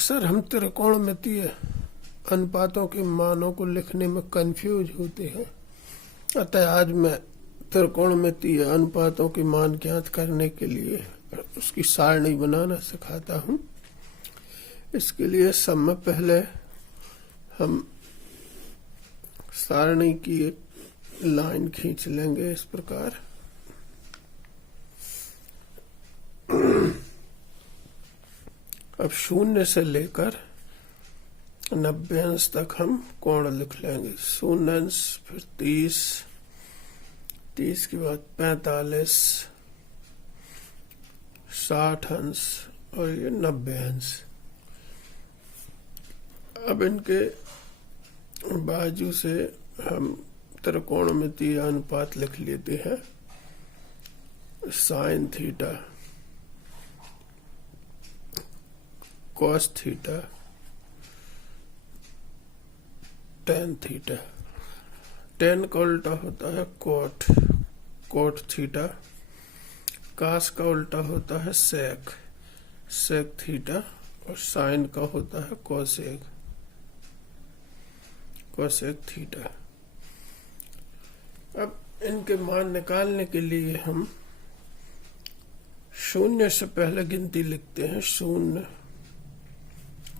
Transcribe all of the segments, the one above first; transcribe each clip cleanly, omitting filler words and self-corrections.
अक्सर हम त्रिकोणमितीय अनुपातों के मानों को लिखने में कंफ्यूज होते हैं। अतः आज मैं त्रिकोणमितीय अनुपातों के मान ज्ञात करने के लिए उसकी सारणी बनाना सिखाता हूँ। इसके लिए सब में पहले हम सारणी की एक लाइन खींच लेंगे इस प्रकार। अब 0 से लेकर 90 अंश तक हम कोण लिख लेंगे। 0 अंश, फिर 30, 30 के बाद 45, 60 अंश और ये 90 अंश। अब इनके बाजू से हम त्रिकोणमितीय अनुपात लिख लेते हैं। Sine theta, cos theta, tan theta. Ten का उल्टा होता है कोट, कोट थीटा। कास का उल्टा होता है सेक, सेक थीटा। और साइन का होता है कोसेक, कोसेक थीटा। अब इनके मान निकालने के लिए हम 0 से पहले गिनती लिखते हैं। 0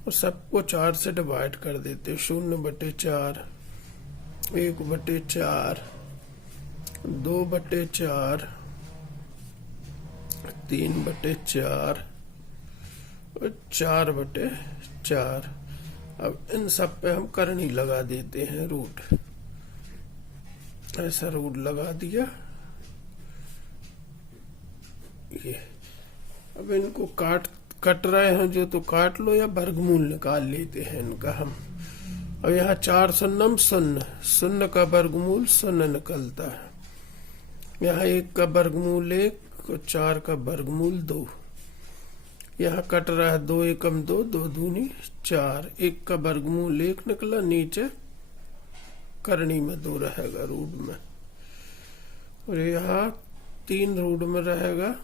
और सबको 4 से डिवाइड कर देते हैं। 0/4, 1/4, 2/4, 3/4 और 4/4। अब इन सब पे हम करनी लगा देते हैं, रूट। ऐसा रूट लगा दिया। ये अब इनको कट रहे हैं जो, तो काट लो या वर्गमूल निकाल लेते हैं इनका हम। अब यहाँ 4 शून्यम 0, 0 का वर्गमूल 0 निकलता है। यहाँ 1 का वर्गमूल 1 और 4 का वर्गमूल 2। यहाँ कट रहा है 2 एकम 2, 2 दूनी 4। 1 का वर्गमूल 1 निकला, नीचे करनी में 2 रहेगा, रूट में। और यहाँ 3 रूट में रहेगा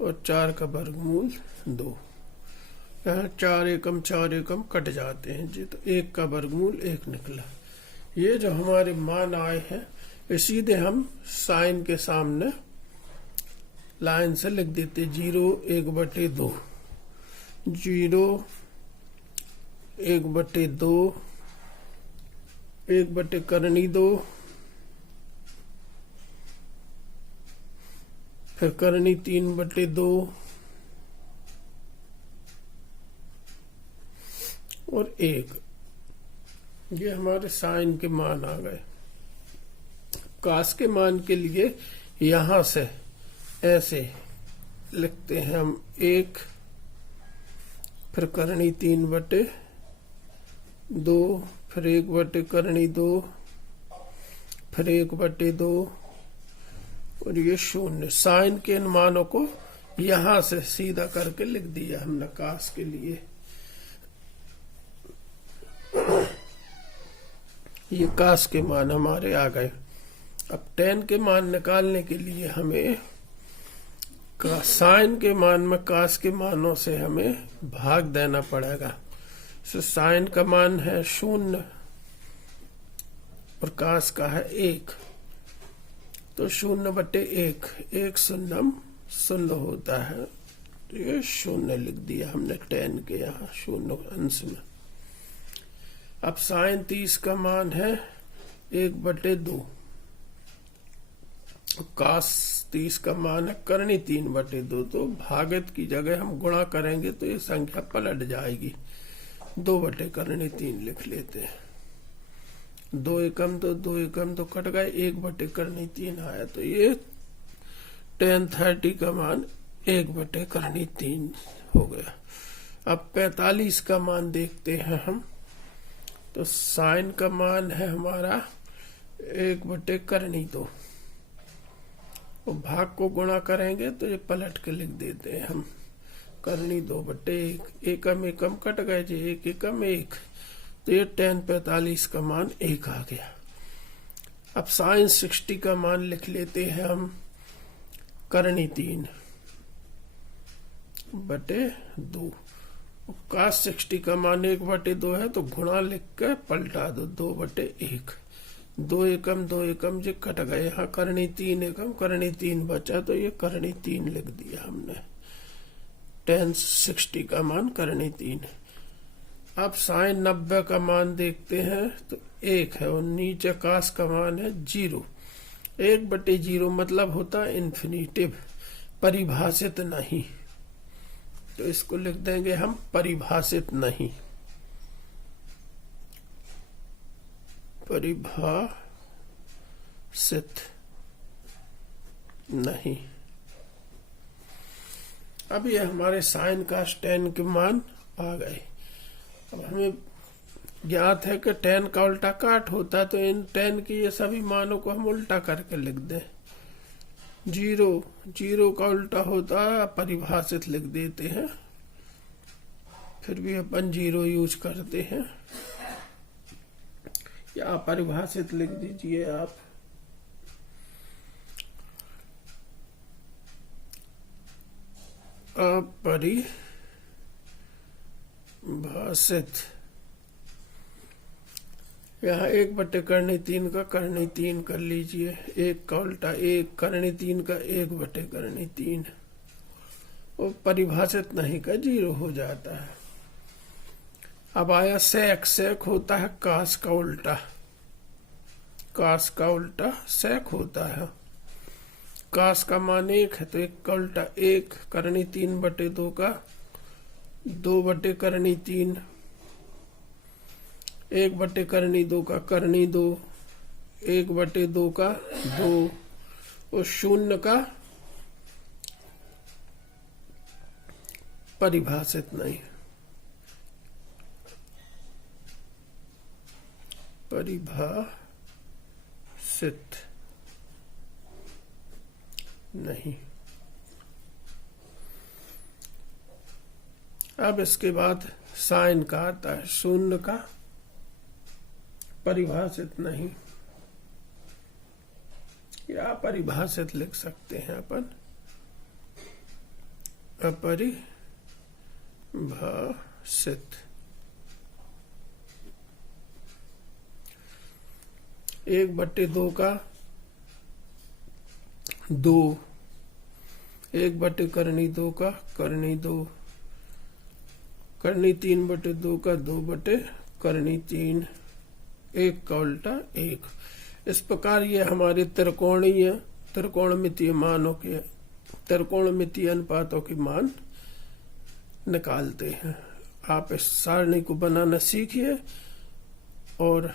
और 4 का वर्गमूल 2। यहाँ 4 एकम कट जाते हैं जी, तो 1 का वर्गमूल 1 निकला। ये जो हमारे मान आए हैं, ये सीधे हम साइन के सामने लाइन से लिख देते। 0 1/2, 0 1/2, 1/करनी 2, फिर करनी 3/2 और 1। ये हमारे साइन के मान आ गए। कास के मान के लिए यहां से ऐसे लिखते हैं हम। 1, फिर करनी 3/2, फिर 1/करनी 2, फिर 1/2 और ये 0। साइन के इन मानों को यहां से सीधा करके लिख दिया हमने कास के लिए। ये कास के मान हमारे आ गए। अब टेन के मान निकालने के लिए हमें साइन के मान में कास के मानों से हमें भाग देना पड़ेगा। तो साइन का मान है 0 और कास का है 1, तो 0/1, 1 शून्यम 0 होता है। तो ये 0 लिख दिया हमने टेन के यहाँ 0 अंश में। अब साइन 30 का मान है 1/2, कास 30 का मान है करनी 3/2। तो भागत की जगह हम गुणा करेंगे तो ये संख्या पलट जाएगी। 2/करनी 3 लिख लेते हैं। 2 एकम 2 कट गए, 1/करनी 3 आया। तो ये tan 30 का मान 1/करनी 3 हो गया। अब 45 का मान देखते हैं हम। तो साइन का मान है हमारा 1/करनी 2, और भाग को गुणा करेंगे तो ये पलट के लिख देते हैं हम। करनी 2/1, एकम कट गए जी, 1 एकम 1। तो ये tan 45 का मान 1 आ गया। अब साइन 60 का मान लिख लेते हैं हम। करनी 3/2, cos 60 का मान 1/2 है, तो गुणा लिख के पलटा दो, 2/1। 2 एकम 2 एकम जो कट गए, यहाँ करनी 3 एकम, करनी 3 बचा, तो ये करनी 3 लिख दिया हमने। tan 60 का मान करनी 3। अब sin 90 का मान देखते हैं, तो 1 है, और नीचे cos का मान है 0। 1/0 मतलब होता है इन्फिनिटिव, परिभाषित नहीं, तो इसको लिख देंगे हम परिभाषित नहीं। परिभाषित नहीं। अब ये हमारे साइन cos tan के मान आ गए। अब हमें ज्ञात है कि tan का उल्टा काट होता है, तो इन tan की ये सभी मानों को हम उल्टा करके लिख दें। 0 का उल्टा होता है परिभाषित लिख देते हैं, फिर भी अपन 0 यूज करते हैं, या परिभाषित लिख दीजिए आप। अपरिभाषित, यहाँ 1/3 का करनी 3 कर लीजिए, 1 का उल्टा 1, करनी 3 का 1/3, वो परिभाषित नहीं का 0 हो जाता है। अब आया sec। sec होता है cos का उल्टा, cos का उल्टा sec होता है। cos का मान 1 है, तो 1 का उल्टा 1, करनी 3/2 का 2/3, 1/2 का करनी 2, 1/2 का 2, और 0 का परिभाषित नहीं, परिभाषित नहीं। अब इसके बाद साइन का आता है 0 का परिभाषित नहीं, या परिभाषित लिख सकते हैं अपन, अपरिभाषित। 1/2 का 2, 1/करनी 2 का करनी 2, करनी 3/2 का 2/करनी 3, 1 का उल्टा 1। इस प्रकार ये हमारे त्रिकोणमितीय मानों के, त्रिकोणमितीय अनुपातों के मान निकालते हैं। आप इस सारणी को बनाना सीखिए, और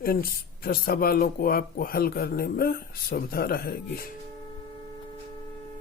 इन फिर सवालों को आपको हल करने में सुविधा रहेगी।